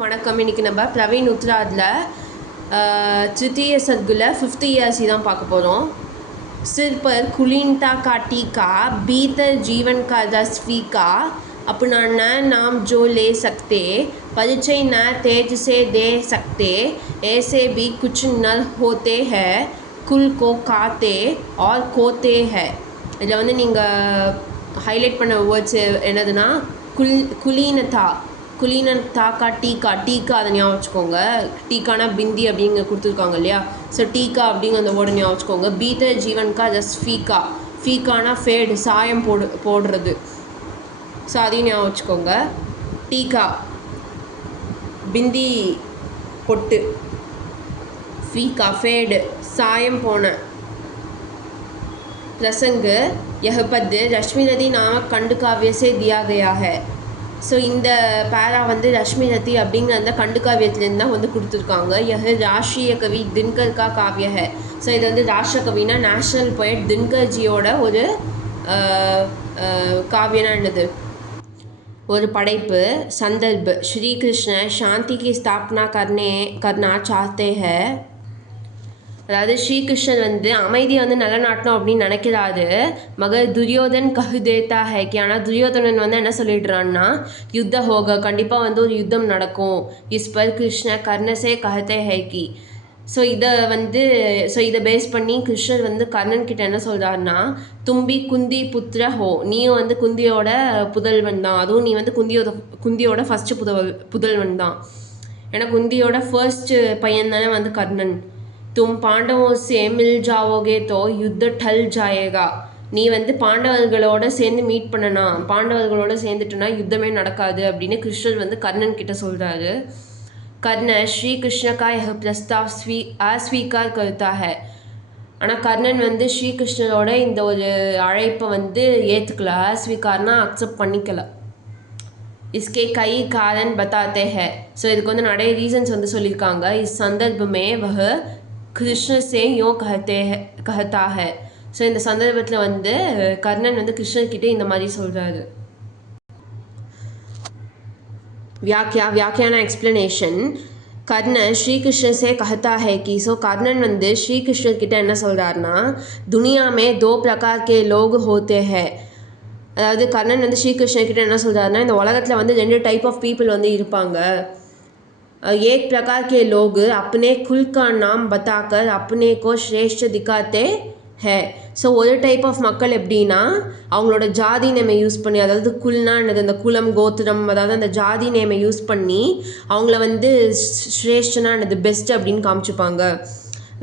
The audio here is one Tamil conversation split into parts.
வணக்கம். இன்னைக்கு நம்ம பிரவீன் உத்ராதில் திருத்தீய சத்குல 5th ERC தான் பார்க்க போகிறோம். सिर पर कुलीनता का टीका भीतर जीवन का रस फीका अपना न नाम जो ले सकते परिचय न तेज से दे सकते ऐसे भी कुछ नर होते हैं कुल को खाते और खोते हैं. இதில் வந்து நீங்கள் ஹைலைட் பண்ண வேர்ட்ஸ் என்னதுன்னா குலீனத்தாக்கா டீக்கா அதை ஞாபகம் வச்சுக்கோங்க. டீக்கானா பிந்தி அப்படிங்க கொடுத்துருக்காங்க இல்லையா. ஸோ டீக்கா அப்படிங்கிற அந்த வேர்டை ஞாபகம் வச்சுக்கோங்க. பீத்தர் ஜீவன்கா ஜஸ் ஃபீக்கானா ஃபேடு சாயம் போடுறது. ஸோ அதையும் ஞாபகம் வச்சுக்கோங்க. டீக்கா பிந்தி பொட்டு, ஃபீக்கா ஃபேடு சாயம் போன. प्रसंग यह पद रश्मि रति नामक खंड काव्य से दिया गया है. ஸோ இந்த பேரா வந்து ரஷ்மி ரத்தி அப்படிங்கிற அந்த கண்டு காவியத்துலேருந்து தான் வந்து கொடுத்துருக்காங்க. यह ராஷ்ட்ரிய கவி தின்கர் கா காவிய है. ஸோ இது வந்து ராஷ்ட்ர கவினா நேஷ்னல் போயட் தின்கர் ஜியோட ஒரு காவியனா என்னது ஒரு படைப்பு. संदर्भ श्री कृष्ण शांति की स्थापना करना चाहते हैं. அதாவது ஸ்ரீகிருஷ்ணன் வந்து அமைதியை வந்து நிலநாட்டணும் அப்படின்னு நினைக்கிறாரு. மகர் துரியோதன் கஹுதேத்தா ஹேக்கி. ஆனால் துரியோதனன் வந்து என்ன சொல்லிடுறான்னா யுத்த ஹோக கண்டிப்பாக வந்து ஒரு யுத்தம் நடக்கும். இஸ் பர் கிருஷ்ண கர்ணசே கஹதே ஹேக்கி. ஸோ இதை பேஸ் பண்ணி கிருஷ்ணர் வந்து கர்ணன் கிட்ட என்ன சொல்கிறாருன்னா தும்பி குந்தி புத்திர ஹோ, நீயும் வந்து குந்தியோட புதல்வன் தான். அதுவும் நீ வந்து குந்தியோட ஃபஸ்ட்டு புதல்வன் தான். ஏன்னா குந்தியோட ஃபர்ஸ்ட் பையன் தானே வந்து கர்ணன். तुम पांडवों से मिल जाओगे तो युद्ध ठल जाएगा. நீ வந்து பாண்டவர்களோட சேர்ந்து மீட் பண்ணலாம், பாண்டவர்களோட சேர்ந்துட்டுனா யுத்தமே நடக்காது அப்படின்னு கிருஷ்ணர் வந்து கர்ணன் கிட்ட சொல்கிறாரு. கர்ண ஸ்ரீ கிருஷ்ண கா யஹ் பிரஸ்தாவ் अस्वीकार करता है. ஆனால் கர்ணன் வந்து ஸ்ரீகிருஷ்ணரோட இந்த ஒரு அழைப்பை வந்து ஏற்றுக்கல. अस्वीकारனா அக்செப்ட் பண்ணிக்கல. इसके कई कारण बताते हैं. ஸோ இதுக்கு வந்து நிறைய ரீசன்ஸ் வந்து சொல்லியிருக்காங்க. இஸ் சந்தர்ப்பமே वह கிருஷ்ண சே யோ கஹத்தா ஹை. ஸோ இந்த சந்தர்ப்பத்தில் வந்து கர்ணன் வந்து கிருஷ்ணர்கிட்ட இந்த மாதிரி சொல்கிறாரு. व्याख्यान एक्सप्लेनेशन கர்ண ஸ்ரீகிருஷ்ண சே கஹத்தா ஹை கி. ஸோ கர்ணன் வந்து ஸ்ரீகிருஷ்ணர்கிட்ட என்ன சொல்கிறாருன்னா துனியா மே 2 प्रकार के लोग होते हैं. அதாவது கர்ணன் வந்து ஸ்ரீகிருஷ்ணர்கிட்ட என்ன சொல்கிறாருன்னா இந்த உலகத்தில் வந்து 2 டைப் ஆஃப் பீப்புள் வந்து இருப்பாங்க. एक प्रकार के लोग अपने कुल का नाम बताकर अपने को श्रेष्ठ दिखाते हैं. ஸோ ஒரு டைப் ஆஃப் மக்கள் எப்படின்னா அவங்களோட ஜாதி நேமை யூஸ் பண்ணி, அதாவது குல்னா என்னது அந்த குலம் கோத்திரம், அதாவது அந்த ஜாதி நேமை யூஸ் பண்ணி அவங்கள வந்து ஸ்ரேஷ்டனா என்னது பெஸ்ட் அப்படின்னு காமிச்சுப்பாங்க.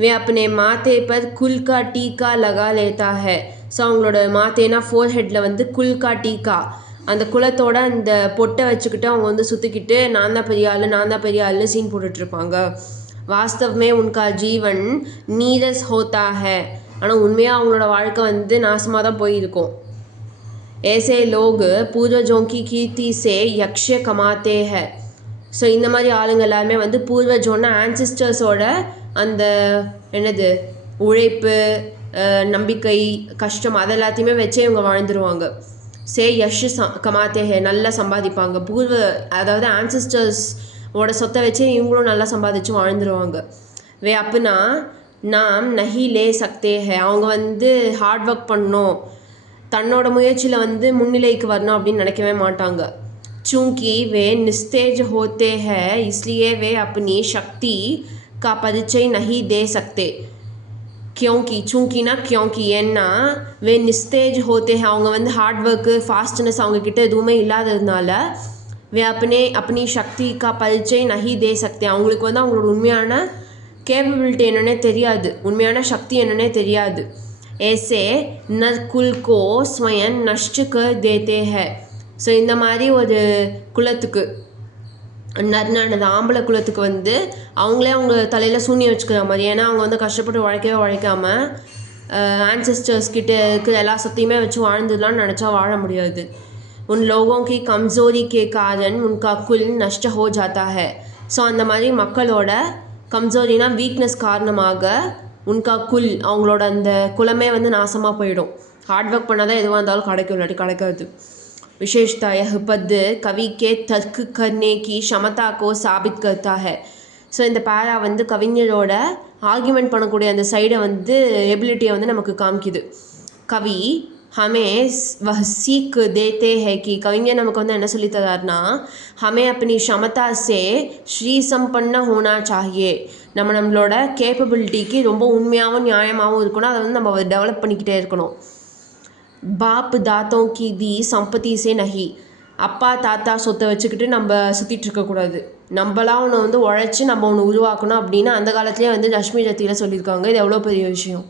வே अपने माथे पर कुल का टीका लगा लेता है. ஸோ அவங்களோட மாத்தேனா ஃபோர்ஹெட்டில் வந்து குல் கா டீக்கா அந்த குலத்தோட அந்த பொட்டை வச்சுக்கிட்டு அவங்க வந்து சுற்றிக்கிட்டு நான் தான் பெரிய ஆள்னு சீன் போட்டுட்ருப்பாங்க. வாஸ்தவமே உன்கா ஜீவன் நீரஸ் ஹோத்தா ஹே. ஆனால் உண்மையாக அவங்களோட வாழ்க்கை வந்து நாசமாக தான் போயிருக்கும். ஏசே லோக் பூர்வஜோங்கி கீர்த்தி சே யக்ஷ கமாத்தே ஹே. ஸோ இந்த மாதிரி ஆளுங்க எல்லாருமே வந்து பூர்வஜோன்னா ஆன்சிஸ்டர்ஸோட அந்த என்னது உழைப்பு, நம்பிக்கை, கஷ்டம் அது எல்லாத்தையுமே வச்சே இவங்க வாழ்ந்துருவாங்க. சே யஷ் கமாத்தே ஹே, நல்லா சம்பாதிப்பாங்க. அதாவது ஆன்சிஸ்டர்ஸோட சொத்தை வச்சே இவங்களும் நல்லா சம்பாதிச்சு வாழ்ந்துருவாங்க. வே அப்பனா நாம் நஹி லே சக்தே ஹே. அவங்க வந்து ஹார்ட் ஒர்க் பண்ணணும், தன்னோட முயற்சியில் வந்து முன்னிலைக்கு வரணும் அப்படின்னு நினைக்கவே மாட்டாங்க. चूँकि वे निस्तेज होते हैं इसलिए वे अपनी शक्ति का परिचय नहीं दे सकते. क्योंकि ஏன்னா வே நிஸ்தேஜ் ஹோத்தே ஹே, அவங்க வந்து ஹார்ட் ஒர்க்கு ஃபாஸ்ட்னஸ் அவங்கக்கிட்ட எதுவுமே இல்லாததுனால வே அப்பனி சக்தி கா பரிச்சை நஹி தே சக்தி. அவங்களுக்கு வந்து அவங்களோட உண்மையான கேப்பபிலிட்டி என்னன்னே தெரியாது, உண்மையான சக்தி என்னன்னே தெரியாது. ஏசே நற்குல் கோ ஸ்வயன் நஷ்ட் கர் தேத்தே ஹே. ஸோ இந்த மாதிரி ஒரு குலத்துக்கு நர்னானது ஆம்பளை குலத்துக்கு வந்து அவங்களே அவங்க தலையில் சூனியம் வச்சுக்கிற மாதிரி. ஏன்னா அவங்க வந்து கஷ்டப்பட்டு உழைக்காமல் ஆன்செஸ்டர்ஸ் கிட்ட இருக்கிற எல்லா சத்தையுமே வச்சு வாழ்ந்துடலான்னு நினச்சா வாழ முடியாது. உன் லோகோं की कमज़ोरी के कारण उनका कुल नष्ट हो जाता है. ஸோ அந்த மாதிரி மக்களோட கம்சோரினா வீக்னஸ் காரணமாக உன்கா குல் அவங்களோட அந்த குலமே வந்து நாசமாக போயிடும். ஹார்ட் ஒர்க் பண்ணால் தான் எதுவாக இருந்தாலும் கிடைக்கும், இல்லாட்டி கிடைக்காது. विशेषता यह पद कवि के तर्क करने की क्षमता को साबित करता है. ஸோ இந்த பேரா வந்து கவிஞரோட ஆர்கியூமெண்ட் பண்ணக்கூடிய அந்த சைடை வந்து எபிலிட்டியை வந்து நமக்கு காமிக்குது. கவி हमें वह सीख देते हैं कि कविஞர் நமக்கு வந்து என்ன சொல்லி தரார்னா हमें अपनी क्षमता से श्री संपन्न होना चाहिए. நம்மளோட கேப்பபிலிட்டிக்கு ரொம்ப உண்மையாகவும் நியாயமாகவும் இருக்கணும். அதை வந்து நம்ம டெவலப் பண்ணிக்கிட்டே இருக்கணும். बाप दातों की दी संपत्ति से नहीं. அப்பா தாத்தா சொத்தை வச்சுக்கிட்டு நம்ம சுற்றிட்டு இருக்கக்கூடாது. நம்மளாம் ஒன்று வந்து உழைச்சி நம்ம ஒன்று உருவாக்கணும் அப்படின்னு அந்த காலத்துலேயே வந்து லக்ஷ்மி ரத்தியில் சொல்லியிருக்காங்க. இது எவ்வளோ பெரிய விஷயம்.